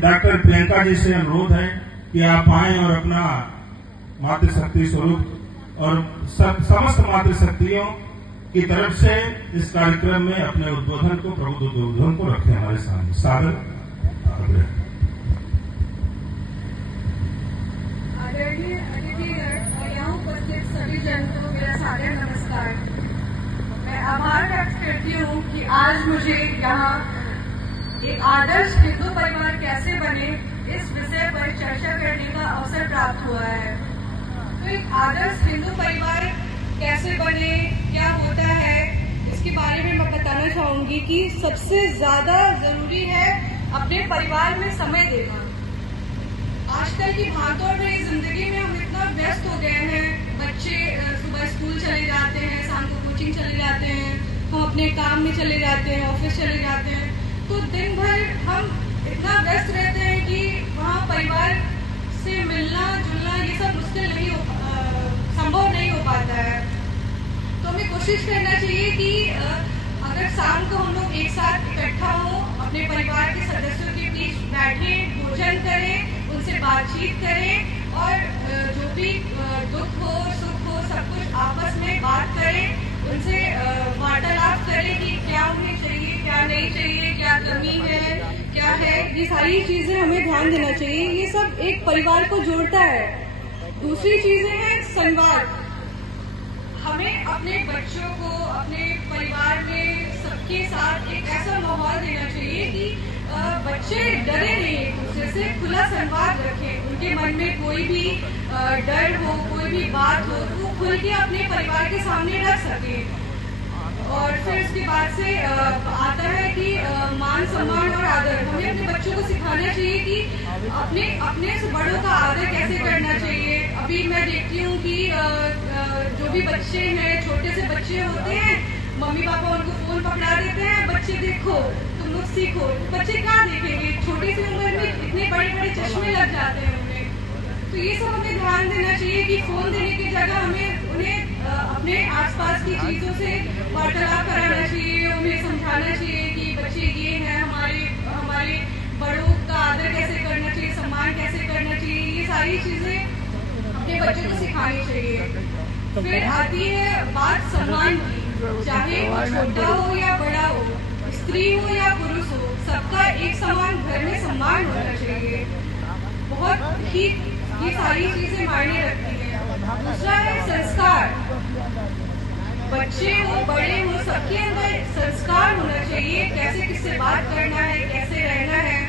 Doctor Priyanka ji से अनुरोध है कि आप आए और अपना मातृशक्ति स्वरूप और समस्त मातृशक्तियों की तरफ से इस कार्यक्रम में अपने उद्बोधन को, प्रबुद्ध उद्बोधन को रखें हमारे सामने। सादर आदरणीय अतिथिगण और यहाँ उपस्थित सभी जन को मेरा सादर नमस्कार। मैं आभार व्यक्त करती हूँ कि आज मुझे यहाँ एक आदर्श हिंदू परिवार कैसे बने इस विषय पर चर्चा करने का अवसर प्राप्त हुआ है। तो एक आदर्श हिंदू परिवार कैसे बने, क्या होता है, इसके बारे में मैं बताना चाहूंगी कि सबसे ज्यादा जरूरी है अपने परिवार में समय देना। आजकल की भागदौड़ भरी जिंदगी में हम इतना व्यस्त हो गए हैं, बच्चे सुबह स्कूल चले जाते हैं, शाम को कोचिंग चले जाते हैं, हम अपने काम में चले जाते हैं, ऑफिस चले जाते हैं, तो दिन भर हम इतना व्यस्त रहते हैं कि वहाँ परिवार से मिलना जुलना ये सब मुश्किल नहीं हो, संभव नहीं हो पाता है। तो हमें कोशिश करना चाहिए कि अगर शाम को हम लोग एक साथ इकट्ठा हो, अपने परिवार के सदस्यों के बीच बैठे, भोजन करें, उनसे बातचीत करें और जो भी दुख हो सुख हो सब कुछ आपस में बात करें, उनसे वार्तालाप करें कि क्या उन्हें चाहिए, क्या नहीं चाहिए, क्या कमी है, क्या है, ये सारी चीजें हमें ध्यान देना चाहिए। ये सब एक परिवार को जोड़ता है। दूसरी चीजें हैं संवाद। हमें अपने बच्चों को अपने परिवार में सबके साथ एक ऐसा माहौल देना चाहिए कि बच्चे डरे नहीं, एक दूसरे से खुला संवाद रखें। उनके मन में कोई भी डर हो, कोई भी बात हो तो वो खुल के अपने परिवार के सामने रख सके। और फिर उसके बाद से आता है कि मान सम्मान और आदर। हमें अपने बच्चों को सिखाना चाहिए कि अपने से बड़ों का आदर कैसे करना चाहिए। अभी मैं देखती हूँ कि जो भी बच्चे हैं, छोटे से बच्चे होते हैं, मम्मी पापा उनको फोन पकड़ा देते हैं, बच्चे देखो तुम लोग सीखो। बच्चे क्या देखेंगे, छोटी सी उम्र में इतने बड़े बड़े चश्मे लग जाते हैं उन्हें। तो ये सब हमें ध्यान देना चाहिए कि फोन देने की जगह हमें उन्हें अपने आसपास की चीजों से वार्तालाप कराना चाहिए, उन्हें समझाना चाहिए कि बच्चे ये हैं, हमारे बड़ों का आदर कैसे करना चाहिए, सम्मान कैसे करना चाहिए, ये सारी चीजें अपने बच्चों को सिखानी चाहिए। फिर आती है बात सम्मान की, चाहे वो छोटा हो या बड़ा हो, स्त्री हो या पुरुष हो, सबका एक समान घर में सम्मान होना चाहिए। बहुत ही ये सारी चीजें मायने रखती है। दूसरा है संस्कार। बच्चे हो बड़े हो सबके अंदर संस्कार होना चाहिए, कैसे किससे बात करना है, कैसे रहना है।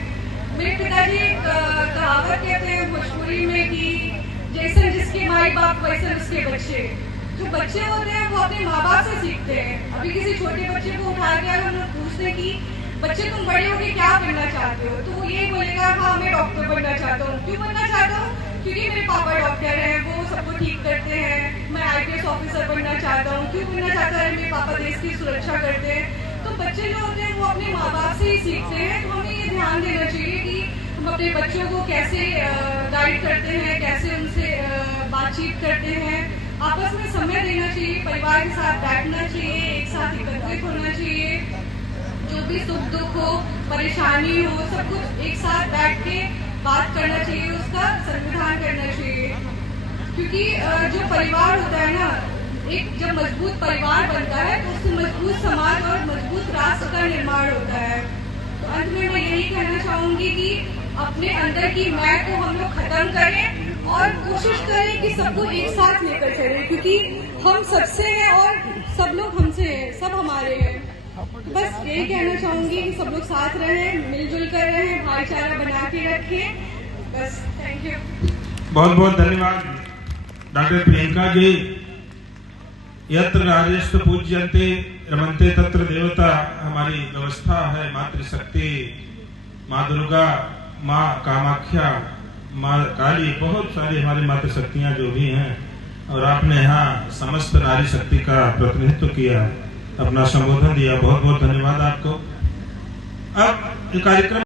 मेरे पिताजी एक कहावत कहते हैं भोजपुरी में कि जैसे जिसके माई बाप वैसे उसके बच्चे। जो बच्चे होते हैं वो अपने माँ बाप से सीखते हैं। अभी किसी छोटे बच्चे को उठा के हम लोग पूछते कि बच्चे तुम बड़े होके क्या बनना चाहते हो, तो वो ये बोलेगा हाँ मैं डॉक्टर बनना चाहता हूँ। क्यों बनना चाहता हूँ? क्योंकि मेरे पापा डॉक्टर हैं, वो सबको ठीक करते हैं। मैं IPS ऑफिसर बनना चाहता हूँ। क्यों बनना चाहता है? मेरे पापा देश की सुरक्षा करते हैं। तो बच्चे जो होते हैं वो अपने माँ बाप से ही सीखते हैं। तो हमें ये ध्यान देना चाहिए कि हम अपने बच्चों को कैसे गाइड करते हैं, कैसे उनसे बातचीत करते हैं। आपस में समय देना चाहिए, परिवार के साथ बैठना चाहिए, एक साथ एकत्रित होना चाहिए। जो भी सुख दुख हो, परेशानी हो, सब कुछ एक साथ बैठ के बात करना चाहिए, उसका संविधान करना चाहिए। क्योंकि जो परिवार होता है ना, एक जब मजबूत परिवार बनता है तो उससे मजबूत समाज और मजबूत राष्ट्र का निर्माण होता है। तो अंत में मैं यही कहना चाहूंगी कि अपने अंदर की मैं को हम लोग खत्म करें और कोशिश करें कि सबको एक साथ लेकर चलें, क्योंकि हम सबसे हैं और सब लोग हमसे हैं, सब हमारे हैं। बस यही कहना चाहूंगी कि सब लोग साथ रहें, मिलजुल कर रहें, भाईचारा बना के रखें। बस थैंक यू। बहुत बहुत धन्यवाद डॉक्टर प्रियंका जी। यत्र राजेश पूज्यन्ते रमन्ते तत्र देवता, हमारी व्यवस्था है मातृशक्ति, माँ दुर्गा, माँ कामाख्या, माँ काली, बहुत सारी हमारी मातृशक्तियाँ जो भी हैं। और आपने यहाँ समस्त नारी शक्ति का प्रतिनिधित्व किया, अपना संबोधन दिया, बहुत बहुत धन्यवाद आपको। अब ये कार्यक्रम